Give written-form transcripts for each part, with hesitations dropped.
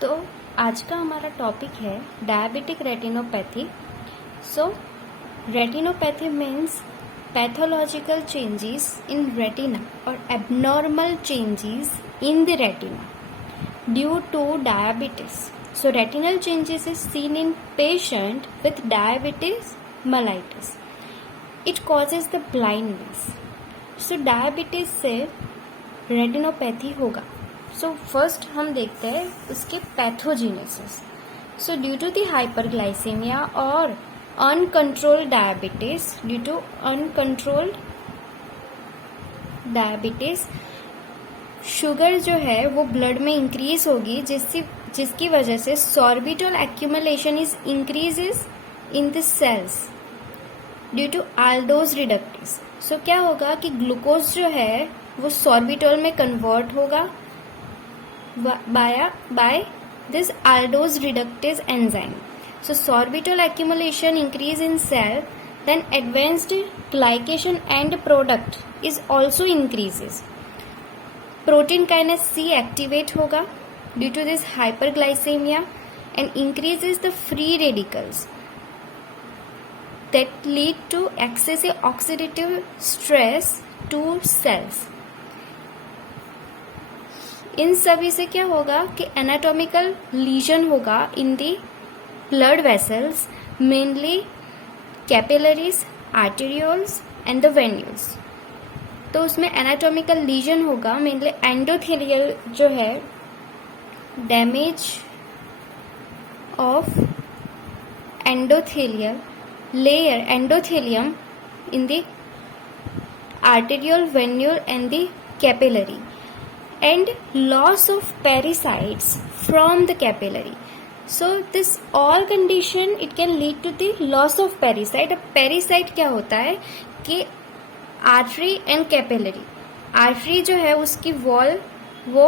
तो आज का हमारा टॉपिक है diabetic retinopathy. So retinopathy means pathological changes in retina और abnormal changes in the retina due to diabetes. So retinal changes is seen in patient with diabetes mellitus. It causes the blindness. So diabetes से retinopathy होगा. So first हम देखते हैं उसके pathogenesis. So due to the hyperglycaemia और uncontrolled diabetes, due to uncontrolled diabetes sugar जो है वो ब्लड में इंक्रीज होगी, जिसकी वजह से sorbitol accumulation is increases in the cells due to aldose reductase. So क्या होगा कि ग्लूकोज जो है वो सॉर्बिटोल में कन्वर्ट होगा by this aldose reductase enzyme. So sorbitol accumulation increase in cell, then advanced glycation end product is also increases. Protein kinase C activate होगा due to this hyperglycemia and increases the free radicals that lead to excessive oxidative stress to cells. इन सभी से क्या होगा कि anatomical lesion होगा in the blood vessels, mainly capillaries, arterioles and the venules. तो उसमें anatomical lesion होगा mainly endothelial जो है, damage of endothelial layer, endothelium in the arteriole, venule and the capillary, and loss of pericytes from the capillary. So this all condition it can lead to the loss of pericyte. अब pericyte क्या होता है कि artery and capillary. artery जो है उसकी wall वो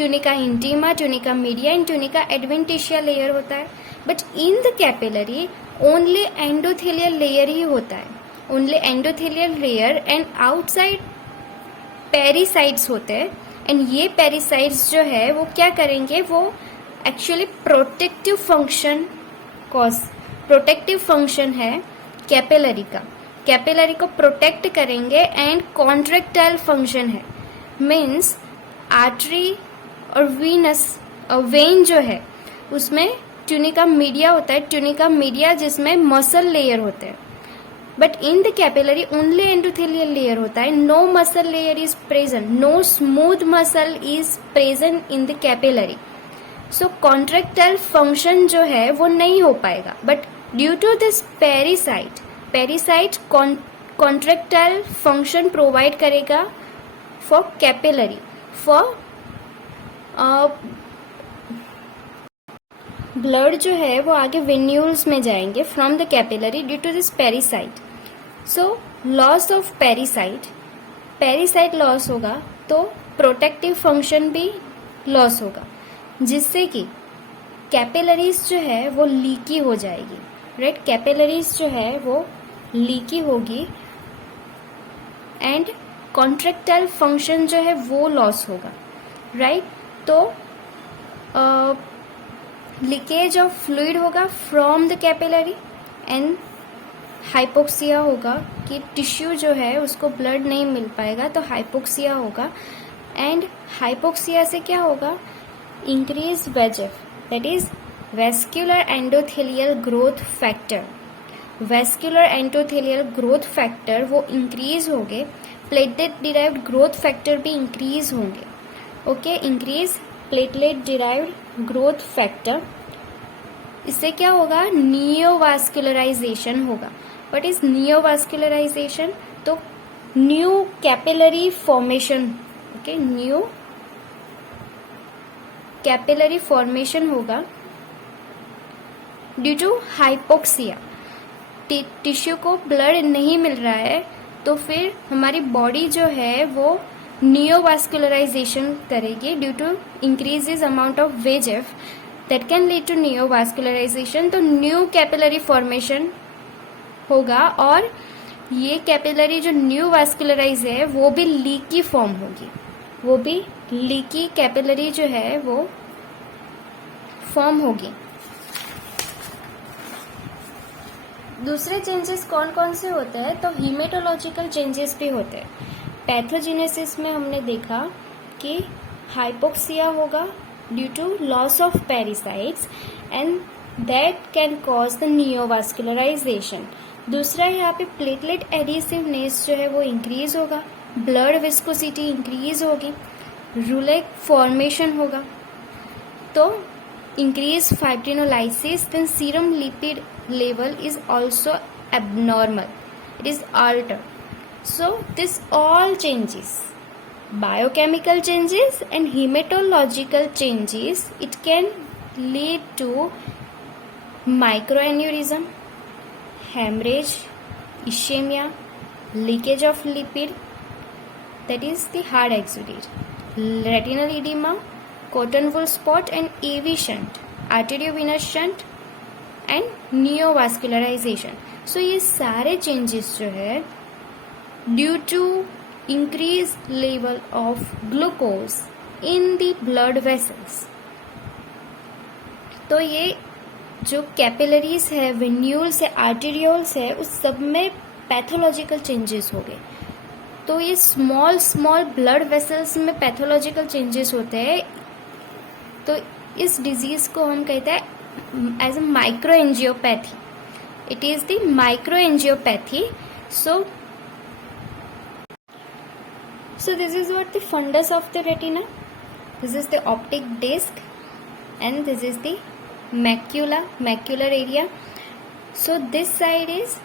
tunica intima, tunica media and tunica adventitia layer होता है, but in the capillary only endothelial layer ही होता है, only endothelial layer and outside pericytes होते हैं. एंड ये पेरिसाइट्स जो है वो क्या करेंगे, वो एक्चुअली प्रोटेक्टिव फंक्शन है कैपिलरी का, कैपिलरी को प्रोटेक्ट करेंगे. एंड कॉन्ट्रेक्टाइल फंक्शन है, मीन्स आर्टरी और वीनस वेन जो है उसमें ट्यूनिका मीडिया होता है, ट्यूनिका मीडिया जिसमें मसल लेयर होते हैं, but in the capillary only endothelial layer होता है. No muscle layer is present, no smooth muscle is present in the capillary. So contractile function जो है वो नहीं हो पाएगा. But due to this pericyte contractile function provide करेगा for capillary, for blood जो है वो आगे वेन्यूल्स में जाएंगे from the capillary due to this pericyte. So loss of pericyte loss होगा तो प्रोटेक्टिव फंक्शन भी लॉस होगा, जिससे कि कैपिलरीज जो है वो लीकी हो जाएगी. राइट, कैपिलरीज जो है वो लीकी होगी एंड कॉन्ट्रेक्टाइल फंक्शन जो है वो लॉस होगा. राइट, तो लीकेज ऑफ फ्लूइड होगा from the capillary and hypoxia होगा कि टिश्यू जो है उसको ब्लड नहीं मिल पाएगा, तो हाइपोक्सिया होगा. एंड हाइपोक्सिया से क्या होगा, increase VEGF, that is vascular endothelial growth factor. Vascular endothelial growth factor वो इंक्रीज होंगे, प्लेटलेट डिराइव्ड ग्रोथ फैक्टर भी इंक्रीज होंगे. Okay, increase platelet derived growth factor. इससे क्या होगा, नियोवास्कुलराइजेशन होगा. व्हाट इज नियोवास्कुलराइजेशन, तो new capillary formation. Okay, new capillary formation होगा ड्यू टू हाइपोक्सिया. टिश्यू को ब्लड नहीं मिल रहा है तो फिर हमारी बॉडी जो है वो नियोवास्कुलराइजेशन करेगी due to increases amount of VEGF that can lead to neovascularisation. तो न्यू कैपिलरी फॉर्मेशन होगा और ये कैपिलरी जो न्यू वास्कुलराइज है वो भी लीकी फॉर्म होगी, वो भी लीकी कैपिलरी जो है वो फॉर्म होगी। दूसरे चेंजेस कौन कौन से होते हैं, तो हीमेटोलॉजिकल चेंजेस भी होते हैं। पैथोजेनेसिस में हमने देखा कि हाइपोक्सिया होगा due to loss of pericytes and that can cause the neovascularisation. दूसरा यहाँ पे प्लेटलेट एडिसिवनेस जो है वो इंक्रीज होगा, ब्लड विस्कोसिटी इंक्रीज होगी, रूलेट फॉर्मेशन होगा, तो increase fibrinolysis, then serum lipid level is also abnormal, it is altered. So this all changes, biochemical changes and hematological changes, it can lead to microaneurysm, hemorrhage, ischemia, leakage of lipid, that is the hard exudate, retinal edema, cotton wool spot and AV shunt, arteriovenous shunt and neovascularisation. So ये सारे changes जो है due to increase level of glucose in the blood vessels. तो ये जो capillaries है, venules है, arterioles है, उस सब में पैथोलॉजिकल चेंजेस हो गए। तो ये स्मॉल स्मॉल ब्लड वेसल्स में पैथोलॉजिकल चेंजेस होते हैं, तो इस डिजीज को हम कहते हैं as a microangiopathy. It is the microangiopathy. So this is what the fundus of the retina. This is the optic disc and this is the macular area. So this side is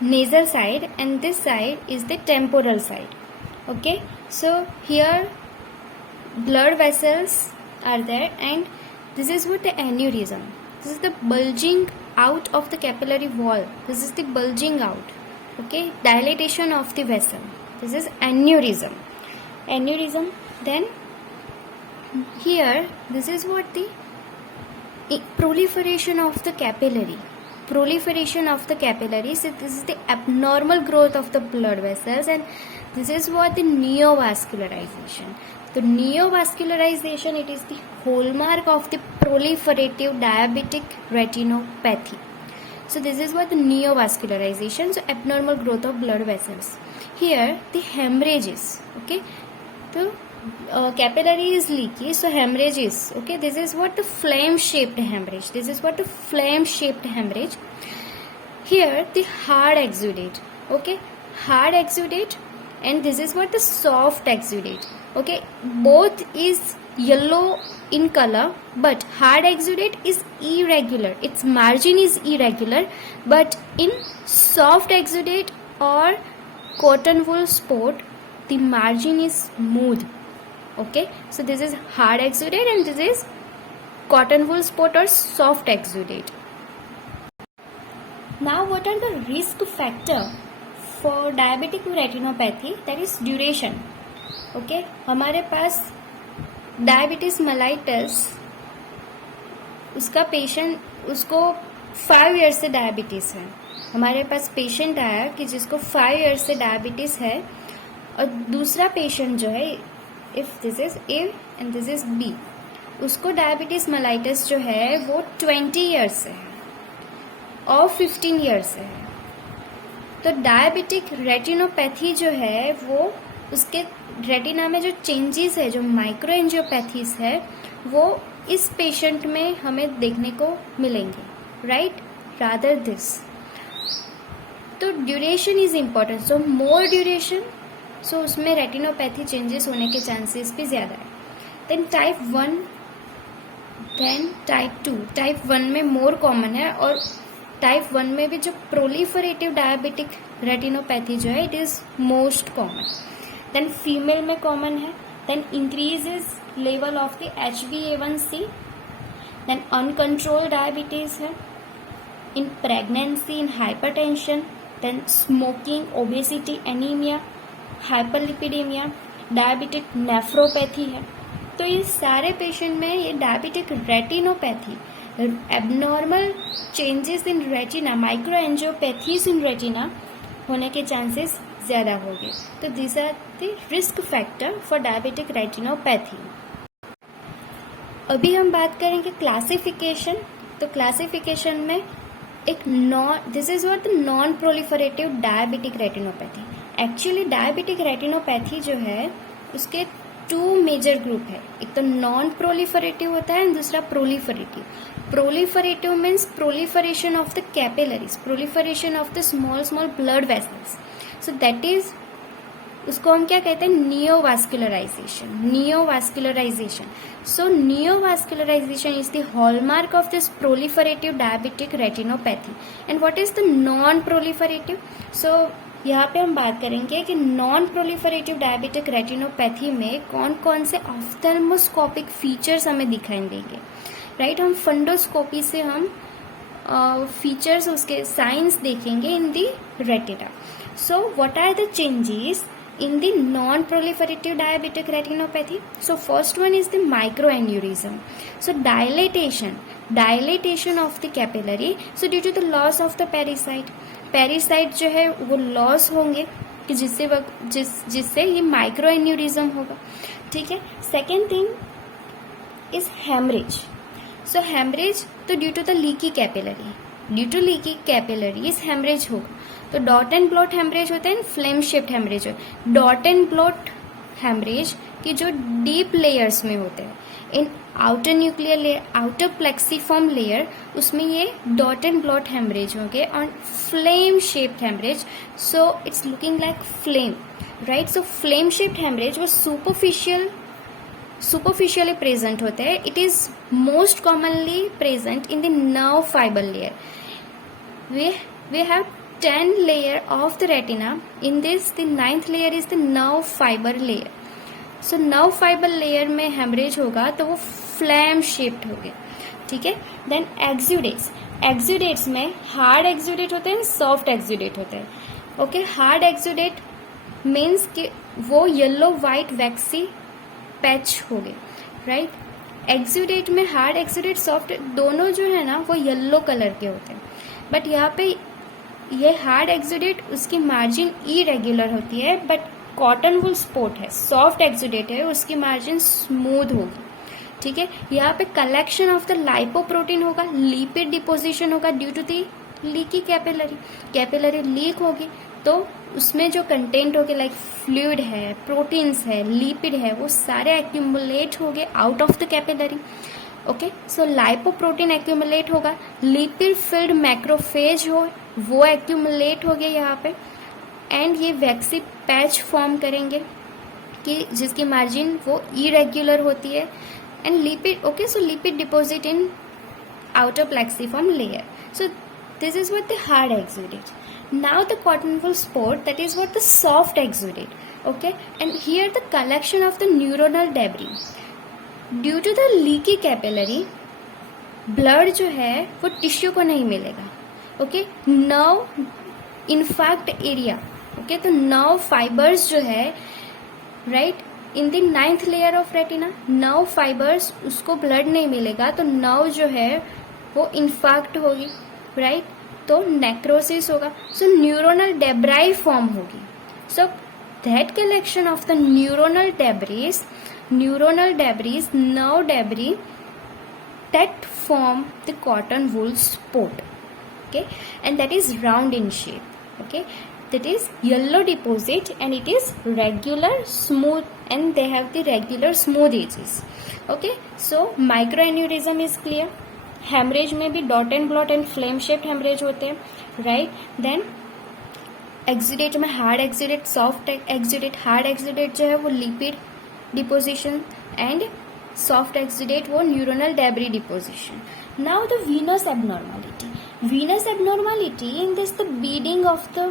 nasal side and this side is the temporal side. Okay, so here blood vessels are there and this is what the aneurysm. This is the bulging out of the capillary wall. This is the bulging out. Okay, dilatation of the vessel. This is aneurysm. Then here this is what the proliferation of the capillary. So this is the abnormal growth of the blood vessels and this is what the neovascularization. The neovascularization, it is the hallmark of the proliferative diabetic retinopathy. So this is what the neovascularization, so abnormal growth of blood vessels. Here the hemorrhages, okay. So capillary is leaky, so hemorrhage is, okay. This is what the flame shaped hemorrhage. Here the hard exudate, okay, hard exudate, and this is what the soft exudate. Okay, both is yellow in color, but hard exudate is irregular, its margin is irregular, but in soft exudate or cotton wool spot the margin is smooth. Okay, so this is hard exudate and this is cotton wool spot or soft exudate. Now what are the risk factor for diabetic retinopathy? That is duration. Okay, हमारे पास diabetes mellitus, उसका patient, उसको 5 years से diabetes है। हमारे पास patient आया कि जिसको 5 years से डायबिटीज़ है और दूसरा पेशेंट जो है, if this is A and this is B, उसको डायबिटीज मेलाइटस जो है वो 20 इयर्स से है और 15 इयर्स से है। तो डायबिटिक रेटिनोपैथी जो है वो उसके रेटिना में जो चेंजेस है, जो माइक्रोएंजियोपैथीज है, वो इस पेशेंट में हमें देखने को मिलेंगे, राइट, रादर दिस। तो duration is important, so more duration, so उसमें रेटिनोपैथी चेंजेस होने के चांसेस भी ज़्यादा है। Then type 1, then type 2। Type 1 में मोर कॉमन है और टाइप 1 में भी जो प्रोलिफरेटिव डायबिटिक रेटिनोपैथी जो है, it is most common. Then female में कॉमन है, then increases level of the HbA1c, then uncontrolled diabetes है, in pregnancy, in hypertension, then smoking, obesity, anaemia, hyperlipidaemia, diabetic nephropathy है। तो ये सारे पेशेंट में ये diabetic retinopathy, abnormal changes in retina, microangiopathies in retina होने के चांसेस ज़्यादा होंगे। तो this are the risk factor for diabetic retinopathy. अभी हम बात करेंगे क्लासिफिकेशन। तो क्लासिफिकेशन में एक this is what the non proliferative diabetic retinopathy. Actually diabetic retinopathy जो है उसके 2 मेजर ग्रुप है, एक तो नॉन प्रोलिफरेटिव होता है, दूसरा proliferative. Proliferative means proliferation of the capillaries, proliferation of the small blood vessels. So that is, उसको हम क्या कहते हैं, neovascularisation. Neovascularisation, so neovascularisation is the hallmark of this proliferative diabetic retinopathy. And what is the non proliferative? So यहाँ पे हम बात करेंगे कि नॉन प्रोलिफरेटिव डायबिटिक रेटिनोपैथी में कौन कौन से ऑफ्थल्मोस्कोपिक फीचर्स हमें दिखाई देंगे, राइट। हम फंडोस्कोपी से हम फीचर्स, उसके साइंस देखेंगे in the retina. So what are the changes in the non-proliferative diabetic retinopathy? So first one is the microaneurysm. So dilatation of the capillary, so due to the loss of the पेरिसाइट जो है वो loss होंगे कि जिससे ये माइक्रोएन्यूरिज्म होगा, ठीक है। Second thing is haemorrhage. So haemorrhage तो due to the leaky capillary, due to leaky capillaries haemorrhage होगा। तो डॉट एंड ब्लॉट हेमरेज होता है, फ्लेम शेप्ड हेमरेज हो। डॉट एंड ब्लॉट हेमरेज की जो डीप लेयर्स में होते हैं, in outer nuclear layer, outer plexiform layer, उसमें ये डॉट एंड ब्लॉट हेमरेज होंगे और flame shaped haemorrhage. So it's looking like flame, right. So flame shaped haemorrhage वो सुपरफिशियली प्रेजेंट होते हैं। It is most commonly present in the nerve fibre layer. we have 10 layer of the retina. In this the 9th layer is the nerve fiber layer. So nerve fiber layer में hemorrhage होगा तो वो flame shaped होंगे, ठीक है। Then exudates में hard exudate होते हैं, soft exudate होते हैं, okay। hard exudate means कि वो yellow white waxy patch होंगे, right। exudate में hard exudate soft दोनों जो है ना वो yellow कलर के होते हैं, बट यहाँ पे ये हार्ड एक्सुडेट उसकी मार्जिन इरेगुलर होती है, बट कॉटन वूल स्पॉट है, सॉफ्ट एक्सुडेट है, उसकी मार्जिन स्मूथ होगी, ठीक है। यहाँ पे कलेक्शन ऑफ द लाइपोप्रोटीन होगा, लिपिड डिपोजिशन होगा due to the leaky capillary leak होगी तो उसमें जो कंटेंट होगे लाइक फ्लूइड है, प्रोटीन्स है, लिपिड है, वो सारे एक्यूमुलेट होंगे out of the capillary, okay. So lipoprotein accumulate होगा, लिपिड फिल्ड मैक्रोफेज हो वो एक्यूमुलेट हो गया यहाँ पे, एंड ये वैक्सी पैच फॉर्म करेंगे कि जिसकी मार्जिन वो इरेग्युलर होती है, and lipid, okay. So lipid deposit in outer plexiform layer. So this is what the hard exudate. Now the cotton wool spot, that is what the soft exudate, okay. And here the collection of the neuronal debris due to the leaky capillary, blood जो है वो tissue को नहीं मिलेगा, okay. Nerve in fact area, okay. तो nerve fibres जो है, right, in the 9th layer of retina, nerve fibres उसको ब्लड नहीं मिलेगा तो नर्व जो है वो इन्फैक्ट होगी, राइट। तो नेक्रोसिस होगा, सो न्यूरोनल डेब्राई फॉर्म होगी। So that collection of the neuronal debris, nerve debris that form the cotton wool spot, okay, and that is round in shape, okay. That is yellow deposit and it is regular smooth, and they have the regular smooth edges, okay. So microaneurysm is clear. Hemorrhage में भी dot and blot and flame shaped haemorrhage होते हैं, right. Then exudate में hard exudate, soft exudate. Hard exudate जो है वो lipid deposition and soft exudate वो neuronal debris deposition. Now the venous abnormality. Venous abnormality in this the beading of the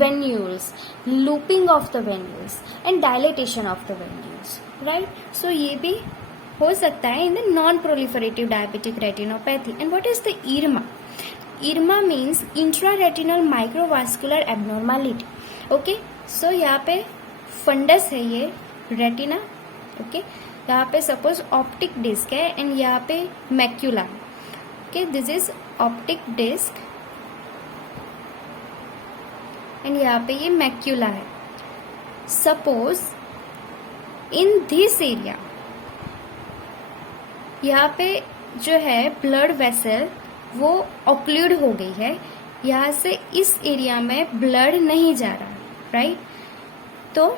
venules, looping of the venules and dilatation of the venules, right? So ये भी हो सकता है in the non-proliferative diabetic retinopathy. And what is the IRMA? IRMA means intraretinal microvascular abnormality. Okay, so यहाँ पे funds है ये retina, okay? यहाँ पे सपोज ऑप्टिक डिस्क है एंड यहाँ पे macula, okay, this is optic disc and यहाँ पे ये मैक्यूला है. सपोज इन दिस एरिया यहाँ पे जो है ब्लड वेसल वो ऑक्लूड हो गई है, यहाँ से इस एरिया में ब्लड नहीं जा रहा, राइट। तो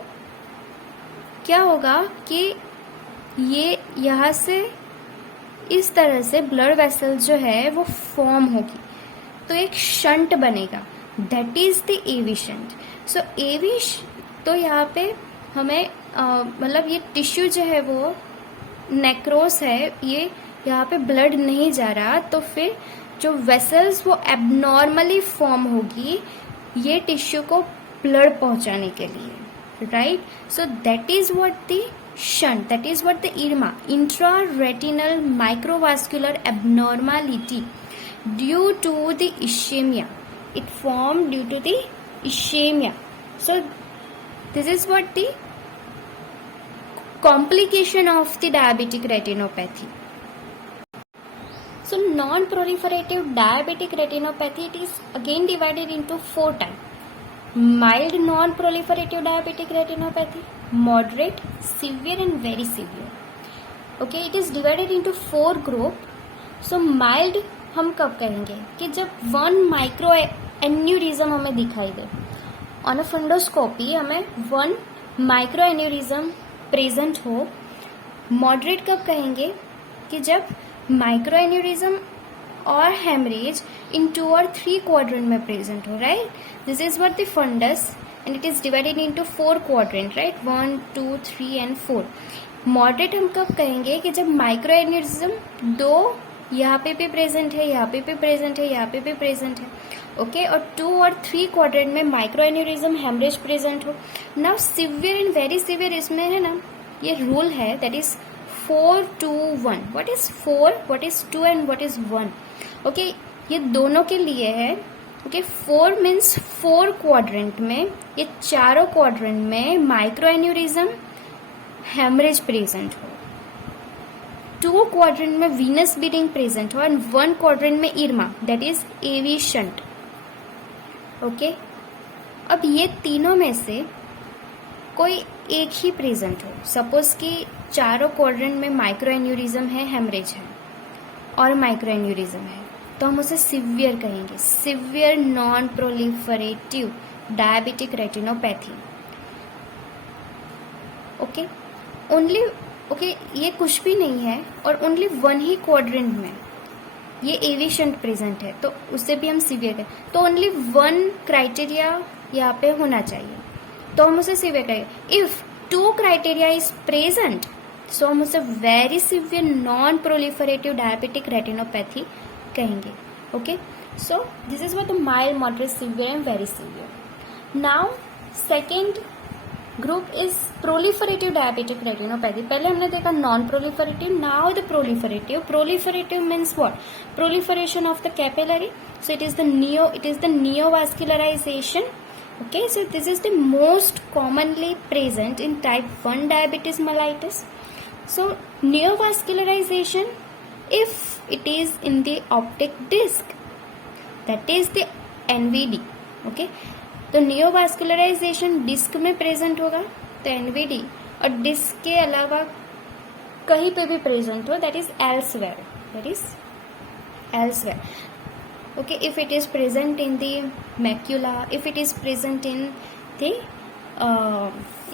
क्या होगा कि ये यहाँ से इस तरह से ब्लड वेसल जो है वो फॉर्म होगी, तो एक शंट बनेगा, that is the AV shunt. So AV, तो यहाँ पे हमें मतलब ये टिश्यू जो है वो नेक्रोस है, ये यहाँ पे ब्लड नहीं जा रहा, तो फिर जो वेसल्स वो एबनॉर्मली फॉर्म होगी ये टिश्यू को ब्लड पहुंचाने के लिए, right. So that is what the shunt, that is what the IRMA, intraretinal microvascular abnormality due to the ischemia, it formed due to the ischemia. So this is what the complication of the diabetic retinopathy. So non-proliferative diabetic retinopathy, it is again divided into 4 types. Mild non-proliferative diabetic retinopathy, moderate, severe and very severe. Okay, it is divided into 4 group. So mild हम कब कहेंगे कि जब 1 micro aneurysm हमें दिखाई दे, on a fundoscopy हमें 1 micro aneurysm present हो। Moderate कब कहेंगे कि जब माइक्रो एन्यूरिज्म और हेमरेज in 2 or 3 quadrant में प्रेजेंट हो, right. This is what the fundus and it is divided into 4 quadrant, right, 1 2 3 and 4। Moderate हम कब कहेंगे कि जब माइक्रो एन्यूरिज्म 2 यहाँ पे भी प्रेजेंट है, यहाँ पे भी प्रेजेंट है, यहाँ पे भी प्रेजेंट है, ओके, और 2 और 3 क्वाड्रेंट में माइक्रो एन्यूरिज्म हेमरेज प्रेजेंट हो। Now severe and very severe इसमें है ना, ये रूल है, that is 4 2 1। What is 4, what is 2 and what is 1? Okay, ये दोनों के लिए है। ओके, 4 मीन्स 4 क्वाड्रेंट में, ये चारों क्वाड्रेंट में माइक्रो एन्यूरिज्म हेमरेज प्रेजेंट हो, 2 क्वाड्रेंट में वीनस ब्लीडिंग प्रेजेंट हो एंड 1 क्वाड्रेंट में IRMA, that is AV shunt. Okay, अब ये तीनों में से कोई एक ही प्रेजेंट हो, सपोज कि चारों क्वाड्रेंट में माइक्रो एन्यूरिज्म है, हेमरेज है और माइक्रो एन्यूरिज्म है, तो हम उसे सिवियर कहेंगे, severe non proliferative diabetic retinopathy. Okay, only, okay, ये कुछ भी नहीं है और ओनली 1 ही क्वाड्रेंट में ये एवी शंट प्रेजेंट है, तो उससे भी हम सिवियर करें, तो ओनली 1 क्राइटेरिया यहाँ पे होना चाहिए, तो हम उसे सिवियर करेंगे। If 2 criteria is present, so हम उसे very severe non proliferative diabetic retinopathy कहेंगे। Okay, so this is what the mild, moderate, severe and very severe. Now second group is proliferative diabetic retinopathy. पहले हमने देखा non proliferative, now the proliferative. Proliferative means what? Proliferation of the capillary, so it is the neovascularisation. Okay, so this is the most commonly present in type 1 diabetes mellitus. So neovascularization, if it is in the optic disc, that is the NVD. Okay, तो neovascularization disc में present होगा, तो NVD, और disc के अलावा कहीं पे भी प्रेजेंट हो, that is elsewhere. Okay, if it is present in the macula, if it is present in the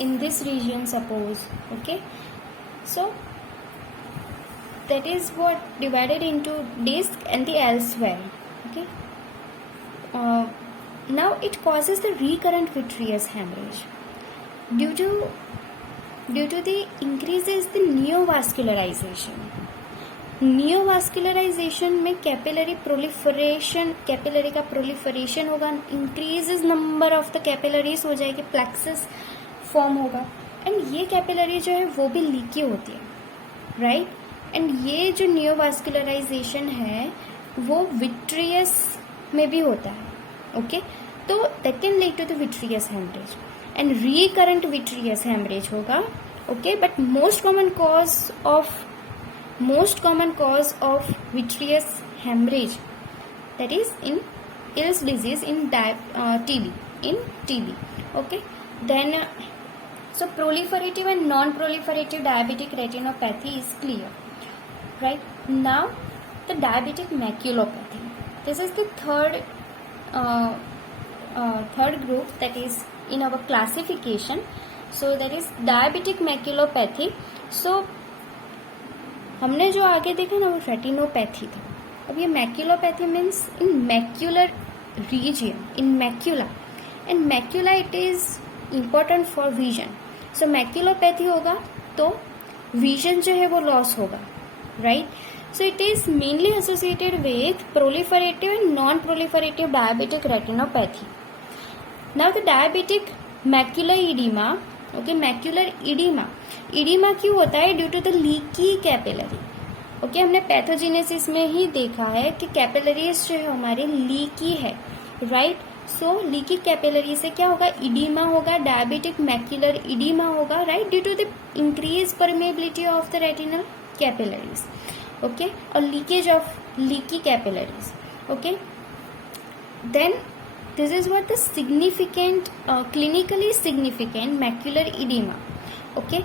in this region, suppose, okay, so that is what divided into disc and the elsewhere. Okay, now it causes the recurrent vitreous hemorrhage due to the increases the neovascularization. नियोवास्कुलराइजेशन में capillary का proliferation होगा, increases number of the capillaries हो जाएगी, plexus form होगा, and ये capillary जो है वो भी लीकी होती है, राइट। एंड ये जो नियोवास्कुलराइजेशन है वो विट्रियस में भी होता है, ओके, तो that can lead to the vitreous haemorrhage and recurrent vitreous haemorrhage होगा, okay. But most common cause of vitreous hemorrhage, that is in Ills disease, in TB. Okay, then so proliferative and non-proliferative diabetic retinopathy is clear. right? Now the diabetic maculopathy, this is the third group that is in our classification. So that is diabetic maculopathy. So हमने जो आगे देखा ना वो retinopathy था. अब ये maculopathy means in macular region, in macula, and macula it is important for vision. So maculopathy होगा तो विजन जो है वो लॉस होगा, right? So it is mainly associated with proliferative and non proliferative diabetic retinopathy. Now the diabetic macular oedema, okay, macular oedema, oedema क्यों होता है? Due to the leaky capillary. Okay, हमने पैथोजेनेसिस में ही देखा है कि कैपिलरीज जो है हमारी लीकी है, राइट? सो लीकी कैपिलरी से क्या होगा? इडीमा होगा, डायबिटिक मैक्यूलर इडीमा होगा, right? Due to the increase permeability of the retinal capillaries, okay, और leakage of leaky capillaries, okay. Then this is what the significant clinically significant macular edema. Okay,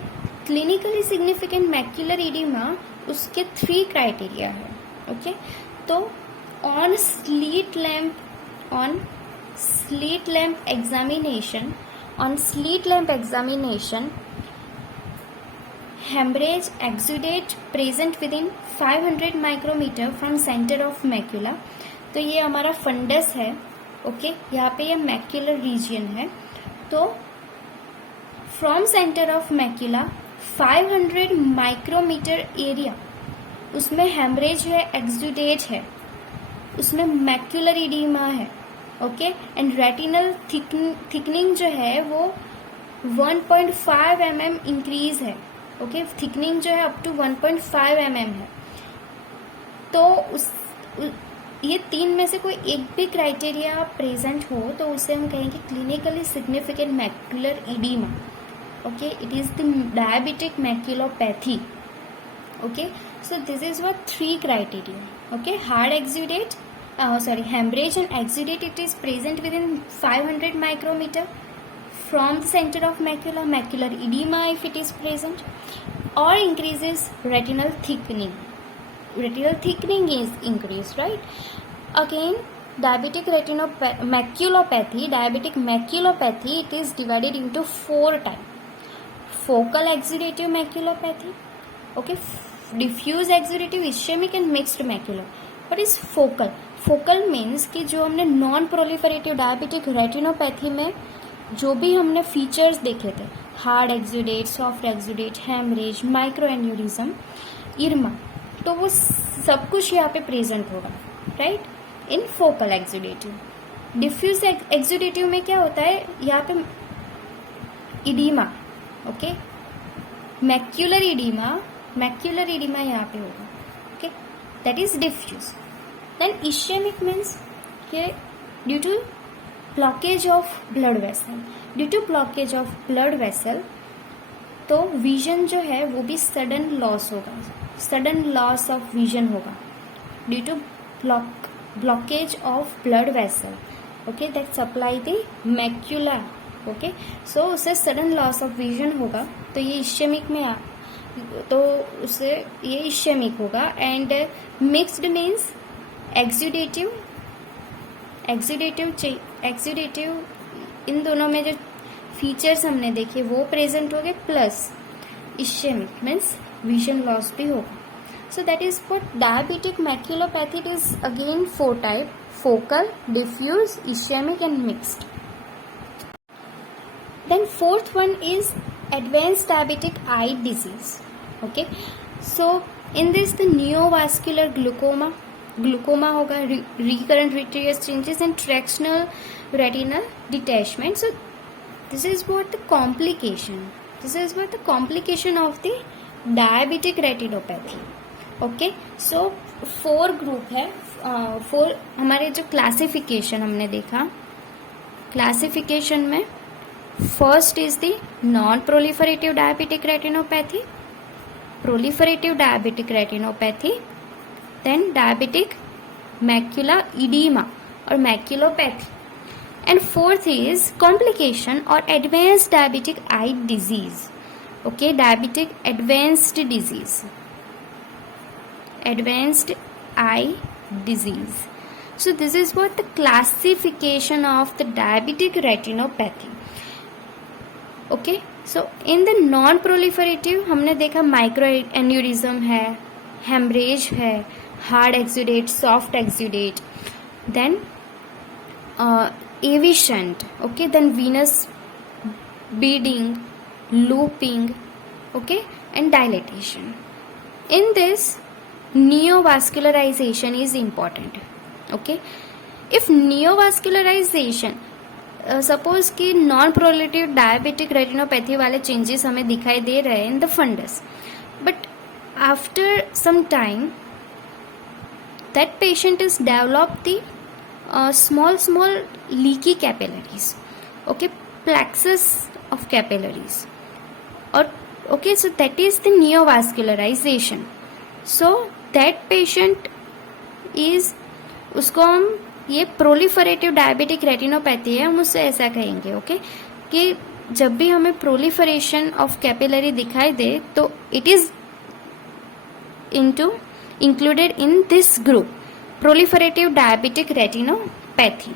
clinically significant macular edema उसके 3 criteria है. Okay, तो on slit lamp examination hemorrhage exudate present within 500 micrometer from center of macula. तो ये हमारा funds है. Okay, यहाँ पे ये मैक्यूलर रीजियन है. तो from centre of macula 500 micrometre area, उसमें हेमरेज है, एक्सुडेट है, उसमें मैक्यूलर इडीमा है. ओके, एंड रेटिनल थिकनिंग जो है वो 1.5 mm इंक्रीज है. ओके, थिकनिंग जो है अप टू 1.5 mm है. तो ये 3 में से कोई एक भी क्राइटेरिया प्रेजेंट हो तो उसे हम कहेंगे clinically significant macular oedema. Okay, it is the diabetic maculopathy. Okay, so this is what 3 criteria. Okay, hard exudate, hemorrhage and exudate, it is present within 500 micrometer from the center of macula, macular edema if it is present, or increases retinal thickening. Retinal thickening is increased, right? Again, diabetic maculopathy, it is divided into 4 types. Focal exudative maculopathy, okay, diffuse exudative, ischemic and mixed macular. What is focal? Focal means कि जो हमने non proliferative diabetic retinopathy में जो भी हमने features देखे थे, hard exudate, soft exudate, haemorrhage, micro aneurysm, IRMA, तो वो सब कुछ यहाँ पे प्रेजेंट होगा, right, in focal exudative. Diffuse exudative में क्या होता है? यहाँ पे इडीमा, ओके, मैक्यूलर इडीमा यहाँ पे होगा. Okay, that is diffuse. Then ischaemic means कि due to blockage of blood vessel, तो विजन जो है वो भी सडन लॉस होगा, सडन लॉस ऑफ विजन होगा due to blockage of blood vessel, okay, that supply the macula. Okay, so उसे sudden loss of vision होगा, तो ये इश्यमिक में तो उसे ये इश्यमिक होगा. एंड मिक्स्ड मीन्स एक्सुडेटिव, इन दोनों में जो फीचर्स हमने देखे वो प्रेजेंट हो गए, plus ischaemic means vision loss भी होगा. So that is what diabetic maculopathy. It is again 4 type: focal, diffuse, ischaemic and mixed. Then 4th one is advanced diabetic eye disease. Okay, so in this the neovascular glaucoma होगा, recurrent vitreous changes and tractional retinal detachment. So this is what the complication of the diabetic retinopathy. Okay, so 4 group है. 4 हमारे जो classification हमने देखा, classification में first is the non proliferative diabetic retinopathy, proliferative diabetic retinopathy, then diabetic macula oedema और maculopathy, and 4th इज complication और advanced diabetic eye disease. Okay, diabetic advanced disease. advanced eye disease. So this is what the classification of the diabetic retinopathy. Okay, so in the non proliferative हमने देखा micro aneurysm है, haemorrhage है, hard exudate, soft exudate, then AV shunt, okay, then venous beading, looping, okay, and dilatation. In this, neovascularization is important. Okay, if neovascularization suppose कि non proliferative diabetic retinopathy वाले changes हमें दिखाई दे रहे हैं in the fundus, but after some time that patient is develop the small leaky capillaries, okay, plexus of capillaries, or okay, so that is the neovascularization. So that patient is, उसको हम ये proliferative diabetic retinopathy है, हम उससे ऐसा कहेंगे, okay, कि जब भी हमें प्रोलिफरेशन ऑफ कैपिलरी दिखाई दे तो it is included in this group, proliferative diabetic retinopathy.